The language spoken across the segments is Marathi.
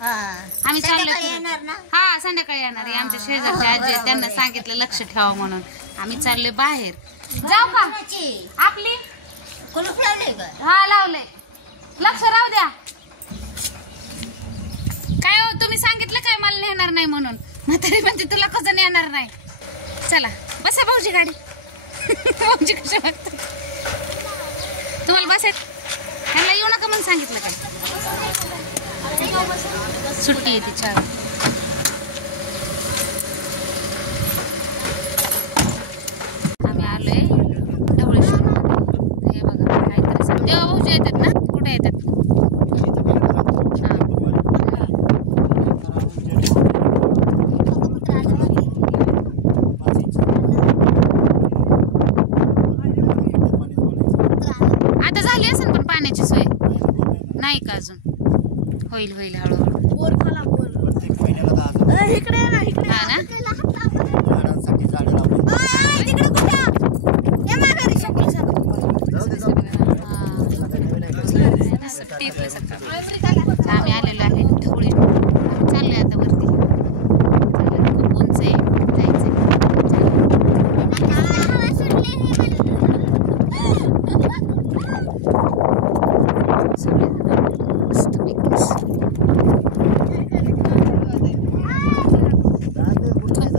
आम्ही चाललोय. हा संध्याकाळी येणार आहे. आमच्या शेजारच्या आजी आहेत, त्यांना सांगितलं लक्ष ठेवा म्हणून आम्ही चाललोय बाहेर. जाऊ का आपली कुलूप लावले का? हा लावलंय. लक्ष राहू द्या. काय हो तुम्ही सांगितलं काय मला नेणार नाही म्हणून. म्हातारी म्हणते तुला कसं नेणार नाही. चला बसा भाऊजी गाडी. भाऊजी कशा वाटत तुम्हाला बसायचं. ह्याला येऊ नका म्हणून सांगितलं काय. सुट्टी आहे तिच्या. आम्ही आलोय ढवळेश्वर. हे बघा काहीतरी जेव्हा भाऊजी येतात ना. कुठे येतात. आता झाली असेल पण पाण्याची सोय नाही का अजून. होईल होईल हळूहळू. इकडे ना इकडे. हा ना आम्ही आलेलो आहे ढवळे. चाललोय आता वरती. खूप उंच आहे जायचंय.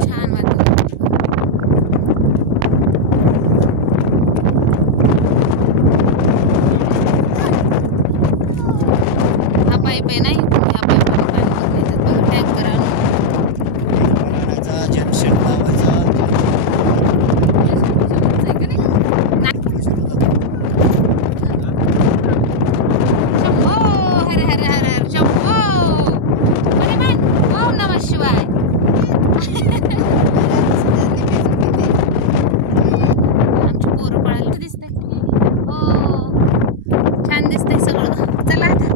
छान वाटतं. हा पाईप आहे नाही. ह्या पाईपाने पाणी भरून येतात बघा. टँकर आणून शंभो हर हर हर हर शंभो. ओम नमः शिवाय. आमची पोरं पळाली दिसतंय. हो छान दिसतंय सगळं. चला आता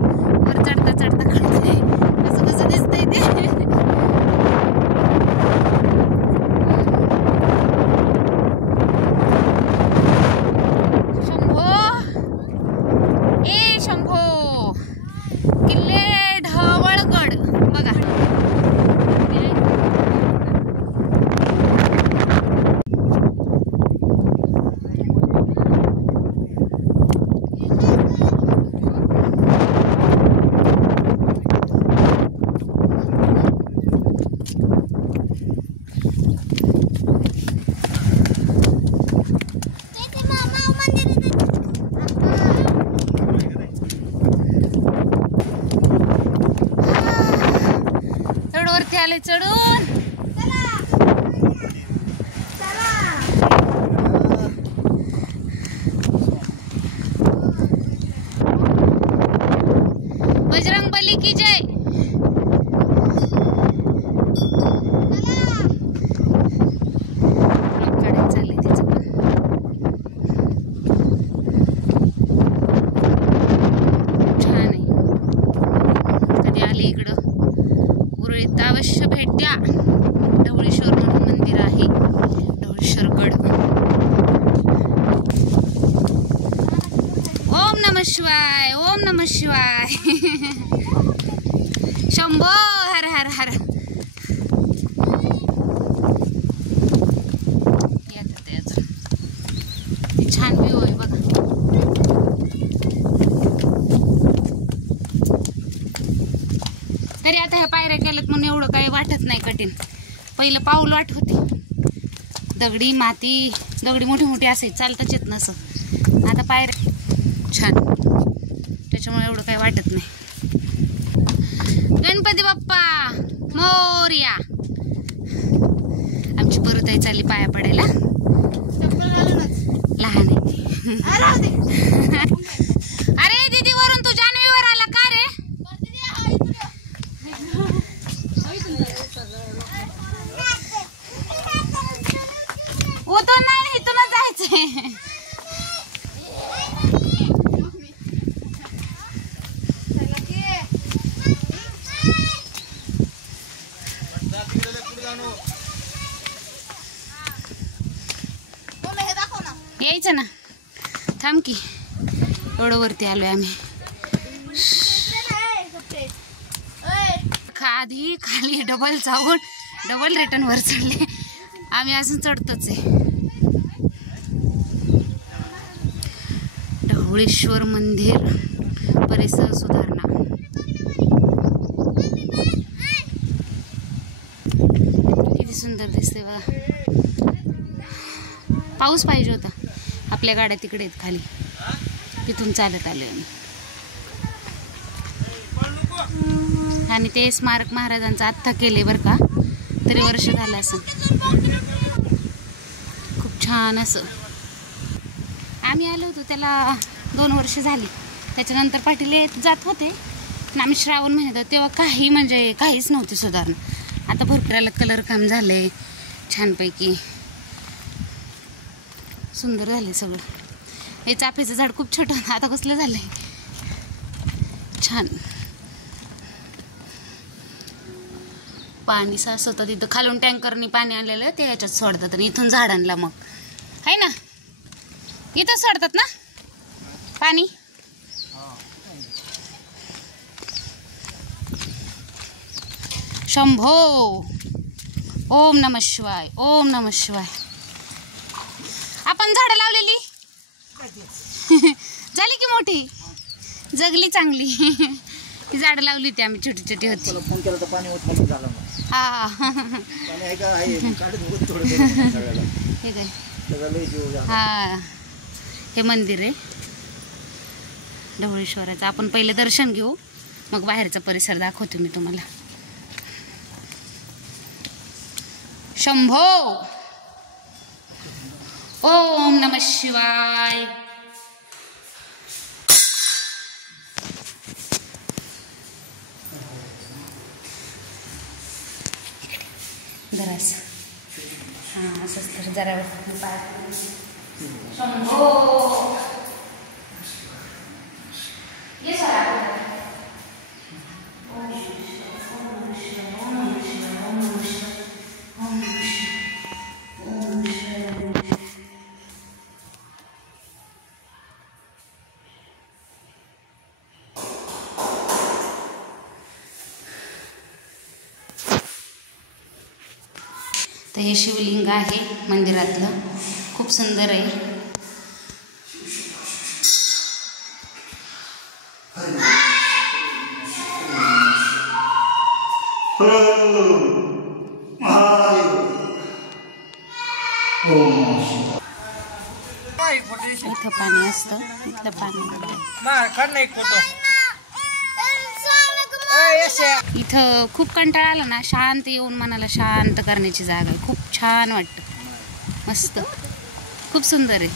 वर चढता चढता कळतंय कसं कसं दिसतंय ते. शंभो ए शंभो. किल्ले ढवळगड बघा. एवढं वरती आले चढून. बजरंग बली की जय. चाललंय तिचं पण. छान आहे. कधी आले इकडं उरळीत अवश्य भेट द्या. ढवळेश्वर म्हणून मंदिर आहे. ढवळेश्वर गड. ओम नमः शिवाय. ओम नमः शिवाय. शंभो हर हर हर. छान व्ह्यू आहे बघा. तरी आता ह्या पायऱ्या केल्यात म्हणून एवढं काही वाटत नाही कठीण. पहिलं पाऊल वाट होती. दगडी माती दगडी मोठी मोठी असायची. चालताच येत नसं. आता पायऱ्या छान त्याच्यामुळे एवढं काही वाटत नाही. गणपती बाप्पा मोरया. आमची परताई चालली पाया पडायला. लहान आहे. अरे दीदी वरून तू जान्हवीवर आला का रे. उतून नाही इथूनच जायचंय. यायचं ना. थांब की एवढं वरती आलोय आम्ही. आधी खाली डबल जाऊन डबल रिटर्न वर चढले. आम्ही अजून चढतोच आहे. ढवळेश्वर मंदिर परिसर सुधारणा. किती सुंदर दिसते बघा. पाऊस पाहिजे होता. आपल्या गाड्या तिकडे आहेत खाली. तिथून चालत आलोय आम्ही. आणि ते स्मारक महाराजांचं आत्ता केले बरं का, तरी वर्ष झालं असं. खूप छान असं. आम्ही आलो होतो त्याला 2 वर्ष झाली. त्याच्यानंतर पाटील येत जात होते. पण आम्ही श्रावण महिन्यात होतो तेव्हा काहीच नव्हती सुधारणा. आता भरपूर कलर काम झालंय छानपैकी. सुंदर झालंय सगळं. हे चाफेचं झाड खूप छोटं होतं, आता कसलं झालंय छान. पाणी साचवतं तिथं. खालून टँकरनी पाणी आणलेलं ते याच्यात सोडतात आणि इथून झाडांना मग आहे ना, इथं सोडतात ना पाणी. शंभो. ओम नमः शिवाय. ओम नमः शिवाय. आपण झाडं लावलेली झाली की मोठी, जगली चांगली. ती झाडं लावली होती आम्ही, छोटी छोटी होती. हा हे काय. हा हे मंदिर आहे ढवळेश्वराचं. आपण पहिले दर्शन घेऊ, मग बाहेरचा परिसर दाखवते मी तुम्हाला. शंभो. ओम नमः शिवाय. जरास हां असंच तर जरा शंभो. ये सर तर हे शिवलिंग आहे मंदिरातलं. खूप सुंदर आहे. इथं पाणी असतं. इथलं पाणी इथं खूप कंटाळा आला ना, शांत येऊन मनाला शांत करण्याची जागा आहे. खूप छान वाटतं. मस्त खूप सुंदर आहे.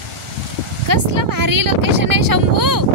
कसलं भारी लोकेशन आहे शंभू.